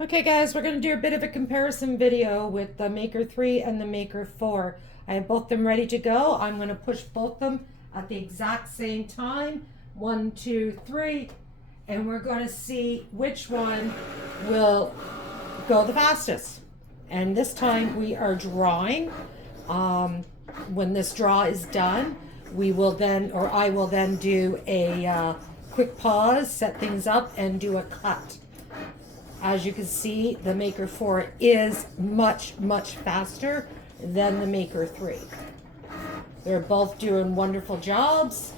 Okay guys, we're going to do a bit of a comparison video with the Maker 3 and the Maker 4. I have both them ready to go. I'm going to push both them at the exact same time. 1, 2, 3. And we're going to see which one will go the fastest. And this time we are drawing. When this draw is done, we will then, or I will then do a quick pause, set things up, and do a cut. As you can see, the Maker 4 is much faster than the Maker 3. They're both doing wonderful jobs.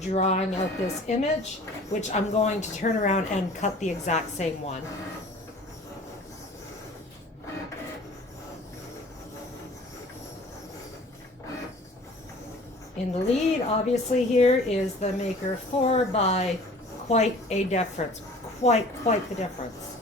Drawing out this image, which I'm going to turn around and cut the exact same one. In the lead, obviously, here is the Maker 4 by quite a difference. Quite the difference.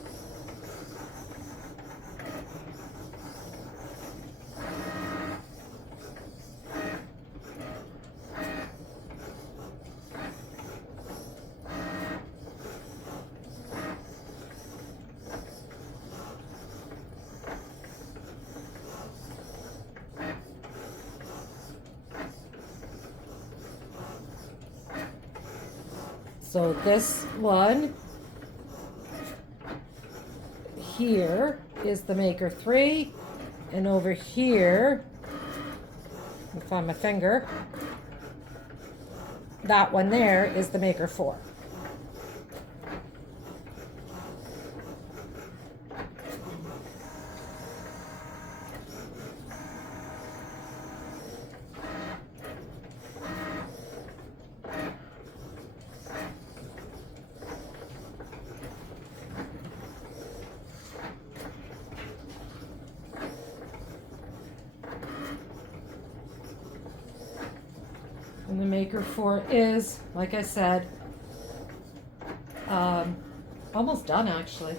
So this one here is the Maker 3, and over here, I can find my finger, that one there is the Maker 4. And the Maker 4 is, like I said, almost done actually.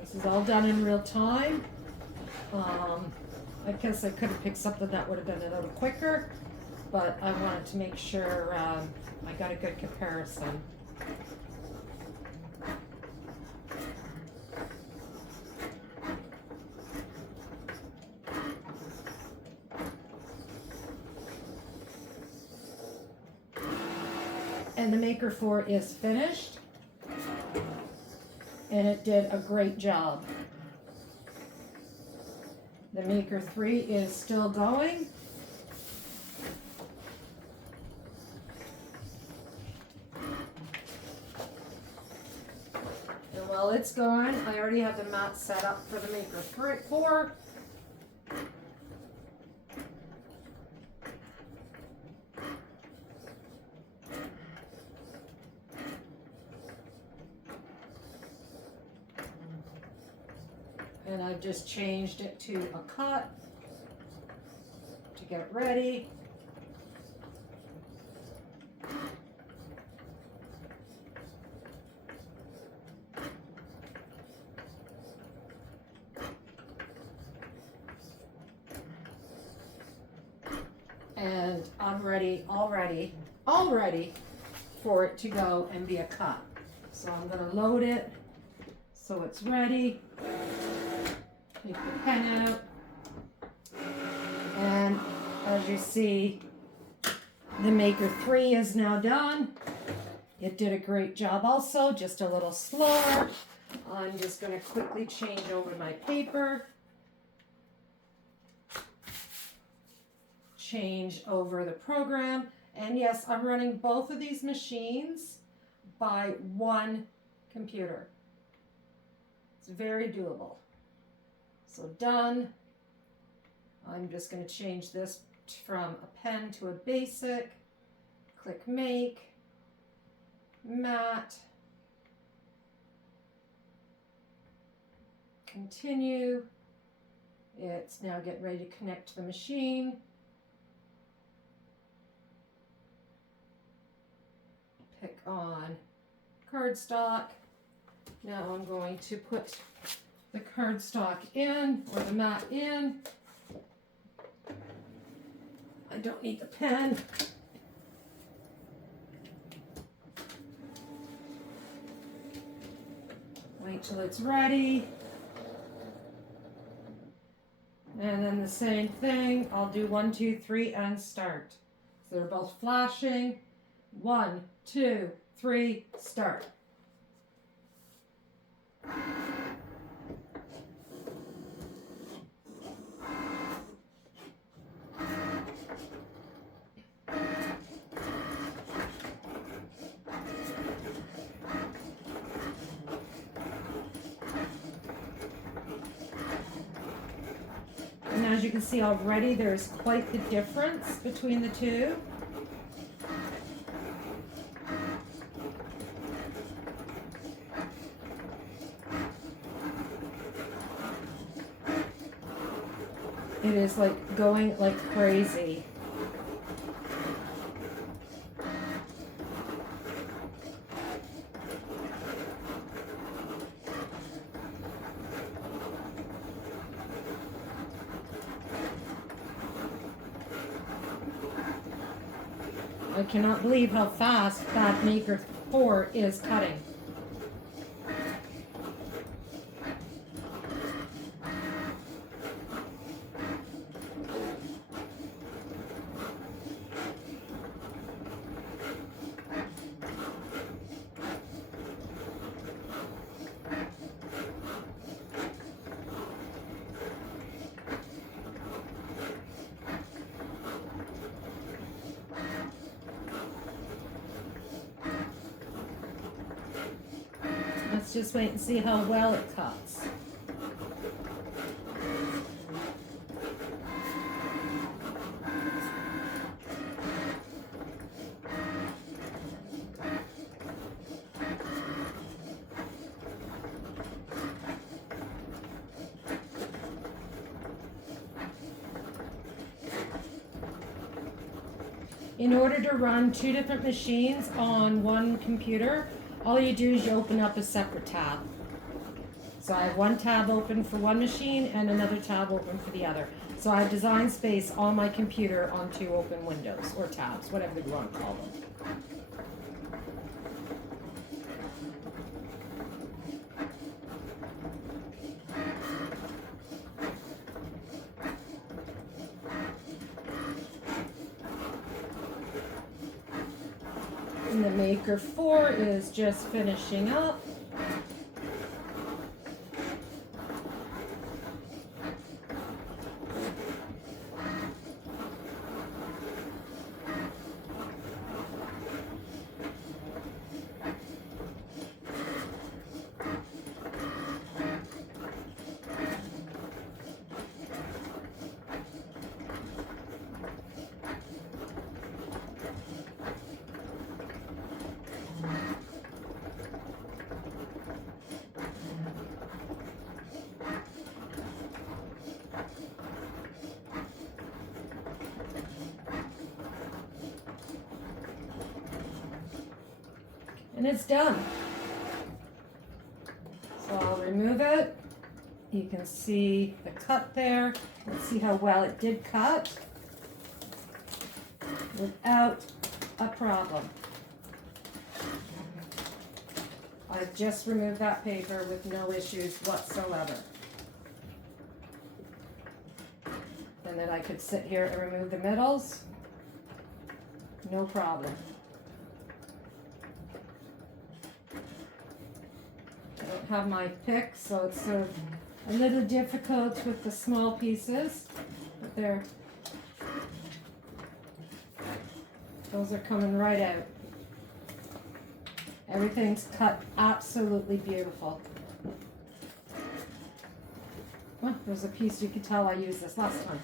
This is all done in real time. I guess I could have picked something that would have been a little quicker, but I wanted to make sure I got a good comparison. And the Maker 4 is finished. And it did a great job. The Maker 3 is still going. And while it's going, I already have the mat set up for the Maker 4. And I've just changed it to a cut to get it ready. And I'm ready, all ready for it to go and be a cut. So I'm going to load it so it's ready. Take the pen out, and as you see, the Maker 3 is now done. It did a great job also, just a little slower. I'm just going to quickly change over my paper. Change over the program. And yes, I'm running both of these machines by one computer. It's very doable. So done. I'm just going to change this from a pen to a basic. Click make, matte, continue. It's now getting ready to connect to the machine. Pick on cardstock. Now I'm going to put the cardstock in, or the mat in. I don't need the pen. Wait till it's ready. And then the same thing, I'll do 1, 2, 3 and start. So they're both flashing. 1, 2, 3, start. And as you can see already, there's quite the difference between the two. It is like going like crazy. I cannot believe how fast that Maker 4 is cutting. Let's just wait and see how well it cuts. In order to run two different machines on one computer, all you do is you open up a separate tab. So I have one tab open for one machine and another tab open for the other. So I have design space on my computer on two open windows or tabs, whatever you want to call them. And the Maker 4 is just finishing up. And it's done. So I'll remove it. You can see the cut there. Let's see how well it did cut without a problem. I've just removed that paper with no issues whatsoever. And then I could sit here and remove the middles. No problem. I don't have my pick, so it's sort of a little difficult with the small pieces, but those are coming right out. Everything's cut absolutely beautiful. Oh, there's a piece you could tell I used this last time.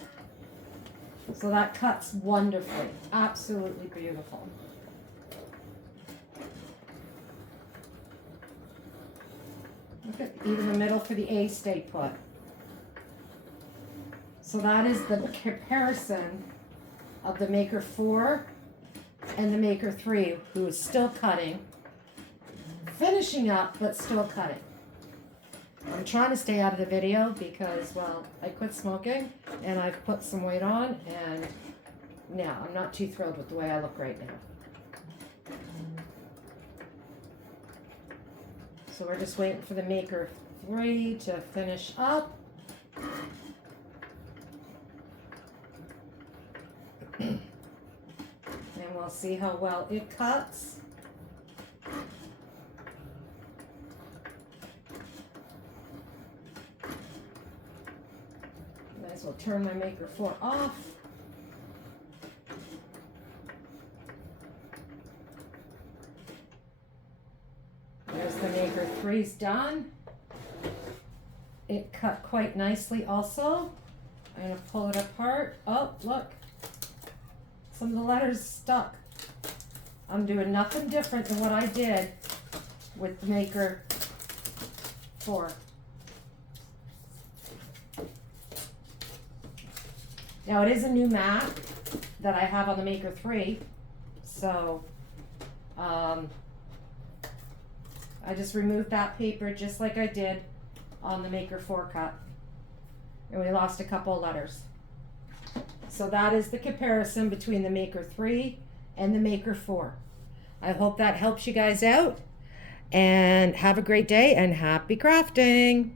So that cuts wonderfully, absolutely beautiful. Look at even the middle for the A stay put. So that is the comparison of the Maker 4 and the Maker 3, who is still cutting, finishing up, but still cutting. I'm trying to stay out of the video because, well, I quit smoking and I've put some weight on, and now I'm not too thrilled with the way I look right now. So we're just waiting for the Maker 3 to finish up. And we'll see how well it cuts. Might as well turn my Maker 4 off. There's the Maker 3's done. It cut quite nicely also. I'm going to pull it apart. Oh, look. Some of the letters stuck. I'm doing nothing different than what I did with the Maker 4. Now it is a new mat that I have on the Maker 3, so I just removed that paper just like I did on the Maker 4 cut, and we lost a couple of letters. So that is the comparison between the Maker 3 and the Maker 4. I hope that helps you guys out, and have a great day and happy crafting.